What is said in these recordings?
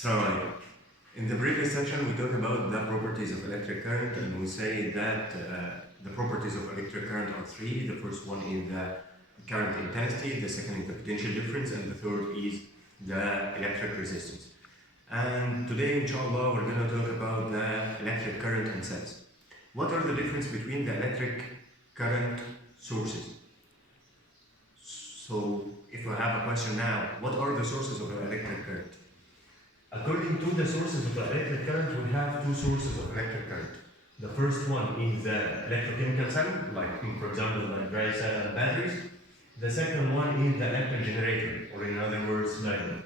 So, in the previous section, we talked about the properties of electric current, and we say that the properties of electric current are three. The first one is the current intensity, the second is the potential difference, and the third is the electric resistance. And today, inshallah, we're going to talk about the electric current and cells. What are the difference between the electric current sources? So, if you have a question now, what are the sources of electric current? According to the sources of electric current, we have two sources of electric current. The first one is the electrochemical cell, like for example, like dry cell and batteries. The second one is the electric generator, or in other words, dynamo.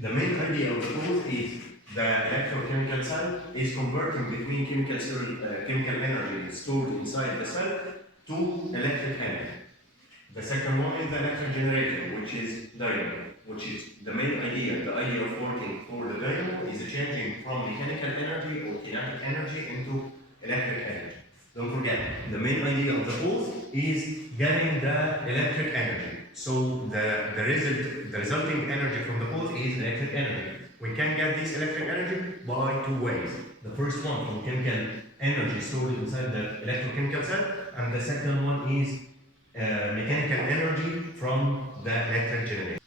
The main idea of both is the electrochemical cell is converting between chemical energy stored inside the cell to electric energy. The second one is the electric generator, which is dynamo, which is the main idea. The idea of working for the dynamo is changing from mechanical energy or kinetic energy into electric energy. Don't forget, the main idea of the both is getting the electric energy. So the resulting energy from the both is electric energy. We can get this electric energy by two ways. The first one from chemical energy stored inside the electrochemical cell, and the second one is mechanical energy from the electric generator.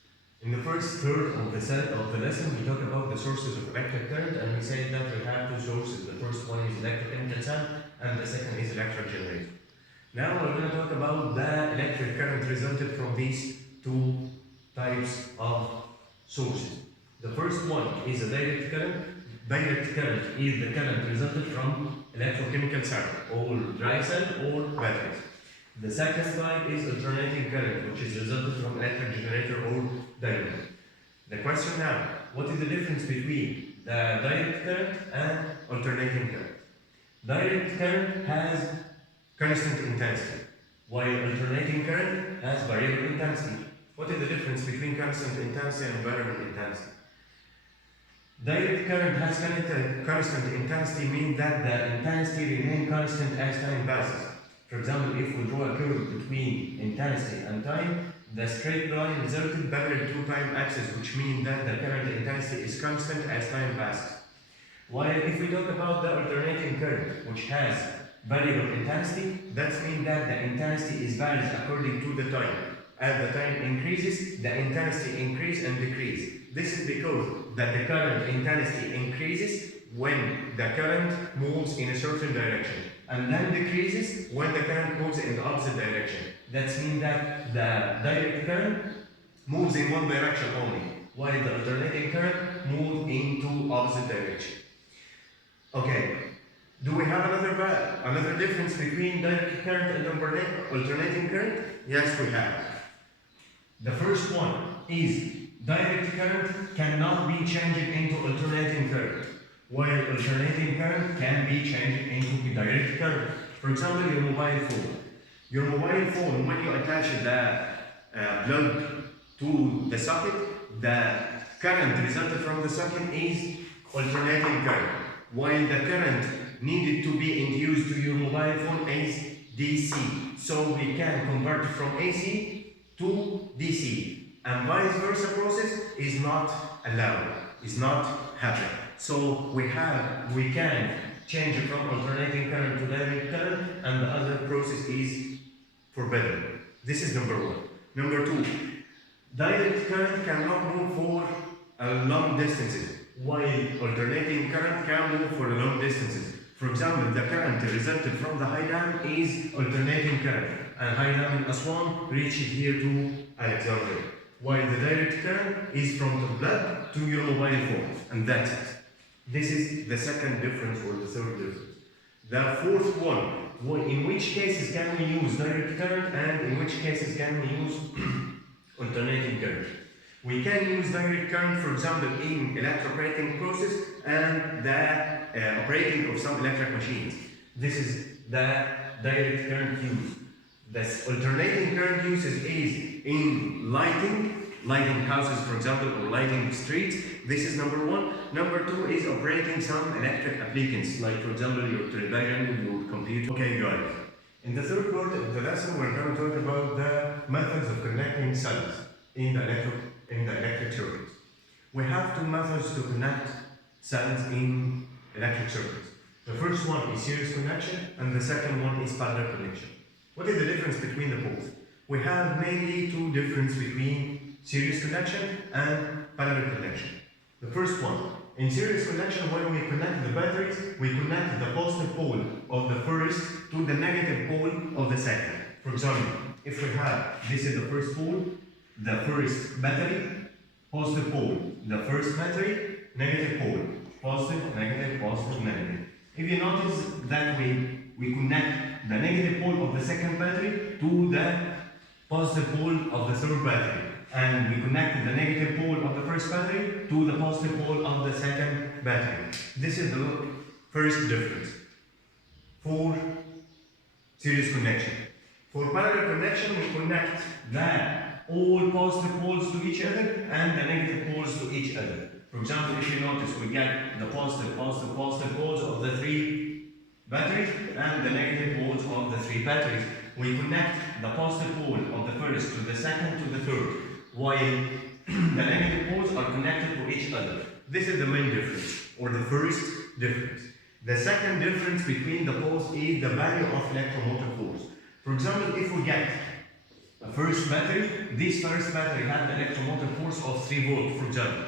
In the first third of the lesson, we talk about the sources of electric current, and we say that we have two sources. The first one is electrochemical cell, and the second is electric generator. Now we're going to talk about the electric current resulted from these two types of sources. The first one is a direct current. Direct current is the current resulted from electrochemical cell, or dry cell, or batteries. The second type is alternating current, which is resulted from electric generator or dynamo. The question now, what is the difference between the direct current and alternating current? Direct current has constant intensity, while alternating current has variable intensity. What is the difference between constant intensity and variable intensity? Direct current has constant intensity, means that the intensity remains constant as time passes. For example, if we draw a curve between intensity and time, the straight line resulted parallel to time axis, which means that the current intensity is constant as time passes. While if we talk about the alternating current, which has variable intensity, that means that the intensity is varies according to the time. As the time increases, the intensity increase and decrease. This is because that the current intensity increases when the current moves in a certain direction, and then decreases when the current moves in the opposite direction. That means that the direct current moves in one direction only, while the alternating current moves into opposite direction. Okay, do we have another difference between direct current and alternating current? Yes, we have. The first one is direct current cannot be changed into alternating current, while alternating current can be changed into direct current. For example, your mobile phone. Your mobile phone, when you attach the plug to the socket, the current resulted from the socket is alternating current, while the current needed to be induced to your mobile phone is DC. So we can convert from AC to DC, and vice versa process is not allowed, is not happening. So we can change from alternating current to direct current, and the other process is forbidden. This is number one. Number two, direct current cannot move for long distances, while alternating current can move for long distances. For example, the current resulted from the high dam is alternating current, and high dam in Aswan reaches here to Alexandria, while the direct current is from the plug to your mobile phone, and that's it. This is the second difference or the third difference. The fourth one, in which cases can we use direct current and in which cases can we use alternating current? We can use direct current, for example, in electroplating process and the operating of some electric machines. This is the direct current use. The alternating current uses is in lighting houses, for example, or lighting streets. This is number one. Number two is operating some electric applicants, like for example your television, your computer. Okay guys, in the third part of the lesson we're going to talk about the methods of connecting cells in the electric circuits. We have two methods to connect cells in electric circuits. The first one is series connection and the second one is parallel connection. What is the difference between the both? We have mainly two differences between series connection and parallel connection. The first one, in series connection, when we connect the batteries, we connect the positive pole of the first to the negative pole of the second. For example, if we have, this is the first pole, the first battery, positive pole, the first battery, negative pole, positive, negative, positive, negative. If you notice that we connect the negative pole of the second battery to the positive pole of the third battery. And we connected the negative pole of the first battery to the positive pole of the second battery. This is the first difference for series connection. For parallel connection, we connect all positive poles to each other and the negative poles to each other. For example, if you notice, we get the positive poles of the three batteries and the negative poles of the three batteries. We connect the positive pole of the first to the second to the third, while the negative poles are connected to each other. This is the main difference, or the first difference. The second difference between the poles is the value of electromotive force. For example, if we get a first battery, this first battery has the electromotive force of 3 volts, for example.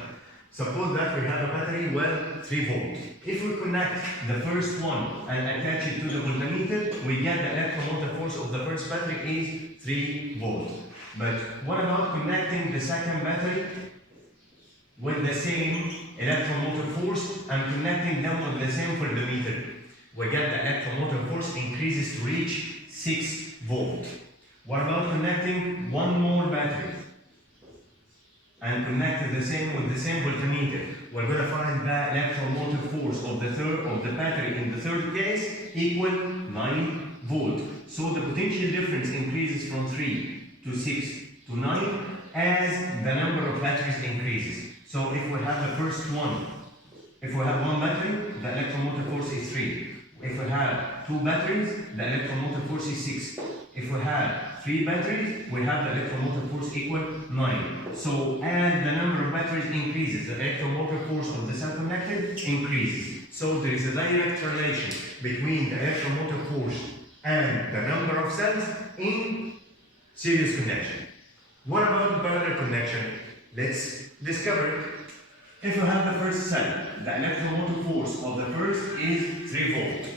Suppose that we have a battery with 3 volts. If we connect the first one and attach it to the voltmeter, we get the electromotive force of the first battery is 3 volts. But what about connecting the second battery with the same electromotive force and connecting them with the same voltmeter? We get the electromotive force increases to reach 6 volts. What about connecting one more battery and connected the same with the same voltmeter? We're going to find the electromotive force of the battery in the third case equal 9 volt. So the potential difference increases from 3 to 6 to 9 as the number of batteries increases. So if we have the first one, if we have one battery, the electromotive force is 3. If we have 2 batteries, the electromotive force is 6. If we have 3 batteries, we have the electromotive force equal 9. So as the number of batteries increases, the electromotive force of the cell connected increases. So there is a direct relation between the electromotive force and the number of cells in series connection. What about parallel connection? Let's discover it. If you have the first cell, the electromotive force of the first is 3 volts.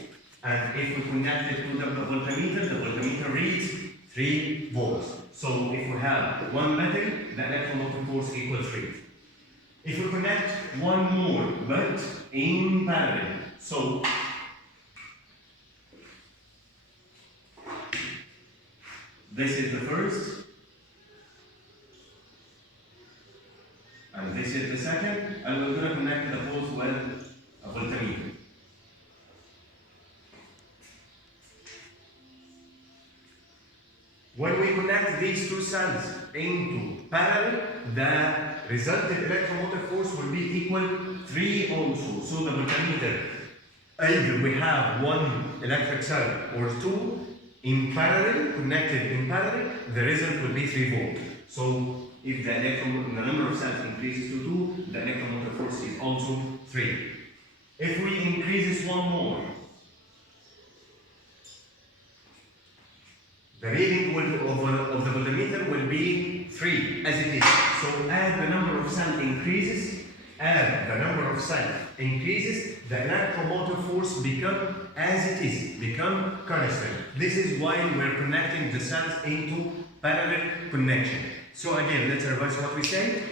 And if we connect it to the voltmeter reads 3 volts. So if we have one battery, the electromotive force equals 3. If we connect one more, but in parallel, so this is the first, and this is the second, and we're going to connect the poles with a voltmeter. When we connect these two cells into parallel, the resultant electromotive force will be equal 3 also. So the voltmeter, either we have one electric cell or 2 in parallel, connected in parallel, the result will be 3 volts. So if the number of cells increases to 2, the electromotive force is also 3. If we increase this one more, the reading of the voltmeter will be 3 as it is. So as the number of cells increases, the electromotive force become as it is, become constant. This is why we're connecting the cells into parallel connection. So again, let's revise what we said.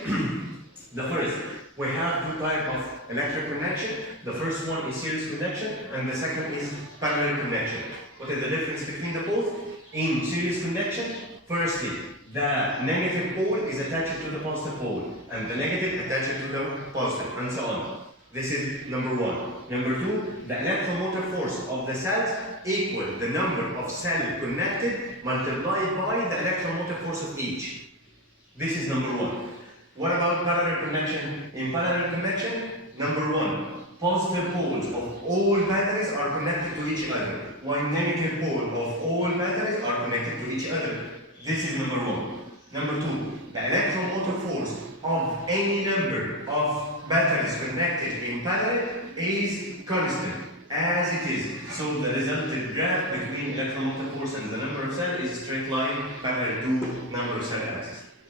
The first, we have 2 types of electric connection. The first one is series connection and the second is parallel connection. What is the difference between the both? In series connection, firstly, the negative pole is attached to the positive pole and the negative attached to the positive, and so on. This is number 1. Number 2, the electromotive force of the cells equal the number of cells connected multiplied by the electromotive force of each. This is number 1. What about parallel connection? In parallel connection, number 1, positive poles of all batteries are connected to each other, while negative pole of all batteries are connected to each other. This is number 1. Number 2, the electromotive force of any number of batteries connected in parallel is constant, as it is. So the resultant graph between electromotive force and the number of cells is a straight line parallel to number of cell axis.